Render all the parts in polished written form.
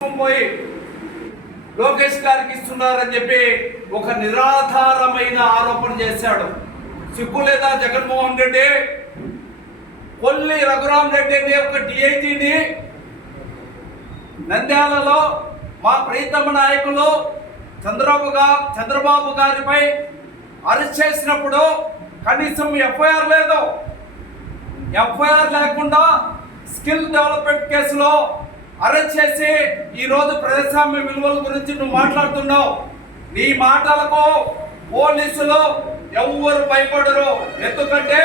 పోయి లోకేష్ గారికి ఇస్తున్నారని చెప్పి ఒక నిరాధారమైన ఆరోపణ చేశాడు. సిగ్గు లేదా జగన్మోహన్ రెడ్డి? కొల్లి రఘురామ్ రెడ్డి అనే ఒక డిఐజీని నంద్యాలలో మా ప్రీతమ నాయకులు చంద్రబాబు గారిపై అరెస్ట్ చేసినప్పుడు కనీసం ఎఫ్ఐఆర్ లేదు. ఎఫ్ఐఆర్ లేకుండా స్కిల్ డెవలప్మెంట్ కేసులో అరెస్ట్ చేసి ఈరోజు ప్రజాస్వామ్య విలువల గురించి నువ్వు మాట్లాడుతున్నావు. నీ మాటలకు పోలీసులు ఎవరు భయపడరు. ఎందుకంటే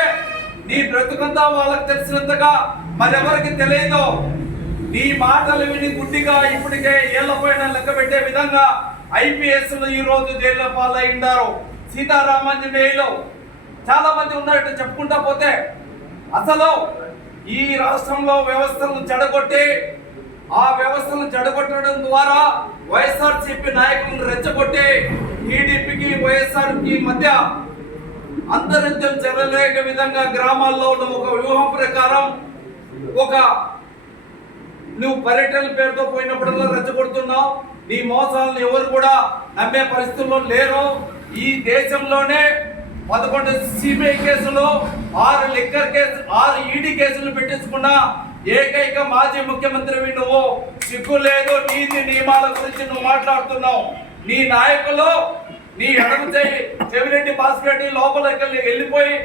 నీ బ్రతుకంతా వాళ్ళకి తెలిసినంతగా మరెవరికి తెలియదు. నీ మాటలు విని గుడ్డిగా ఇప్పటికే ఏళ్లపైన లెక్క పెట్టే విధంగా ఐపీఎస్లు ఈ రోజు జైల్లో పాలయ్యారు. సీతారామాంజనేయులు చాలా మంది ఉన్నారట చెప్పుకుంటా పోతే. అసలు ఈ రాష్ట్రంలో వ్యవస్థలను చెడగొట్టి ఆ వ్యవస్థలను చెడగొట్టడం ద్వారా వైఎస్ఆర్సీపీ నాయకులను రెచ్చగొట్టి టీడీపీకి వైఎస్ఆర్కి మధ్య అంతరిత్యం చెరలేక విధంగా గ్రామాల్లో ఉన్న ఒక వ్యూహం ప్రకారం నువ్వు పర్యటన పేరుతో పోయినప్పుడల్లా రెచ్చగొడుతున్నావు. నీ మోసాలను ఎవరు కూడా నమ్మే పరిస్థితుల్లో లేరు. ఈ దేశంలోనే 11 సిబిఐ కేసులు, 6 లిక్కర్ కేసు, 6 ఈడీ కేసులు పెట్టించుకున్న ఏకైక మాజీ ముఖ్యమంత్రివి నువ్వు. సిగ్గు లేదు. నీతి నియమాల గురించి నువ్వు మాట్లాడుతున్నావు. నీ నాయకులు నీ ఎడమ చెవిరెడ్డి భాస్కర్ లోపలికి వెళ్ళిపోయి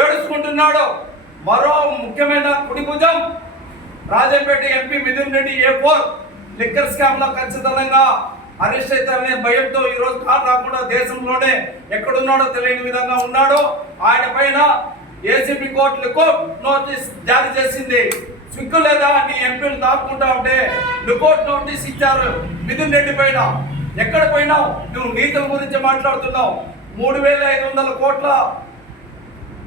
ఏడుచుకుంటున్నాడు. మరో ముఖ్యమైన కుడి భుజం Rajampet MP Mithun Reddy A4 liquor scam లో ఖచ్చితంగా అరెస్ట్ అవుతారనే భయంతో ఈ రోజు కారు రాకుండా దేశంలోనే ఎక్కడున్నాడో తెలియని విధంగా ఉన్నాడు. ఆయన పైన ఏసీబీ కోర్టు నోటీస్ జారీ చేసింది. సిగ్గు లేదా? నీ ఎంపీలు దాక్కుంటా ఉంటే లుకౌట్ నోటీస్ ఇచ్చారు మిథున్ రెడ్డి పైన. ఎక్కడ పోయినావు? నువ్వు నీతుల గురించి మాట్లాడుతున్నావు. 3,500 కోట్ల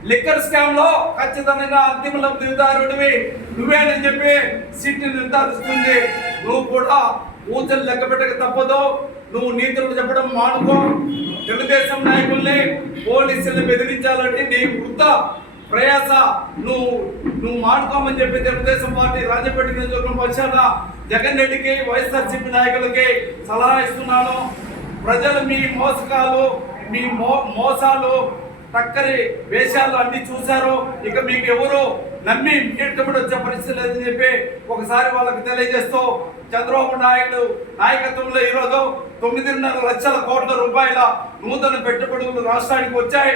లిక్కర్ స్కామ్ లో ఖచ్చితంగా అంతిమ లబ్ధిదారుడివి నువ్వేనని చెప్పి సిట్ నిర్ధారిస్తుంది. నువ్వు కూడా ఊచలు లెక్క పెట్టక తప్పదు. నువ్వు నీతులు చెప్పడం మానుకో. తెలుగుదేశం నాయకుల్ని పోలీసుల్ని బెదిరించాలంటే నీ వృద్ధ ప్రయాస నువ్వు మానుకోమని చెప్పి తెలుగుదేశం పార్టీ రాజపేట నియోజకవర్గం పక్షాన జగన్ రెడ్డికి వైఎస్ఆర్సీపీ నాయకులకి సలహా ఇస్తున్నాను. ప్రజలు మీ మోసాలు టక్కరి వేషాలు అన్ని చూశారు. ఇక మీకు ఎవరు నమ్మి మీటబడి వచ్చే పరిస్థితి లేదని చెప్పి ఒకసారి వాళ్ళకి తెలియజేస్తూ చంద్రబాబు నాయుడు నాయకత్వంలో ఈరోజు 9.5 లక్షల కోట్ల రూపాయల నూతన పెట్టుబడులు రాష్ట్రానికి వచ్చాయి.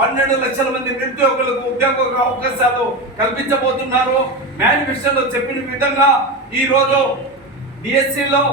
12 లక్షల మంది నిరుద్యోగులకు ఉద్యోగ అవకాశాలు కల్పించబోతున్నారు. మేనిఫెస్టోలో చెప్పిన విధంగా ఈరోజు డిఎస్సిలో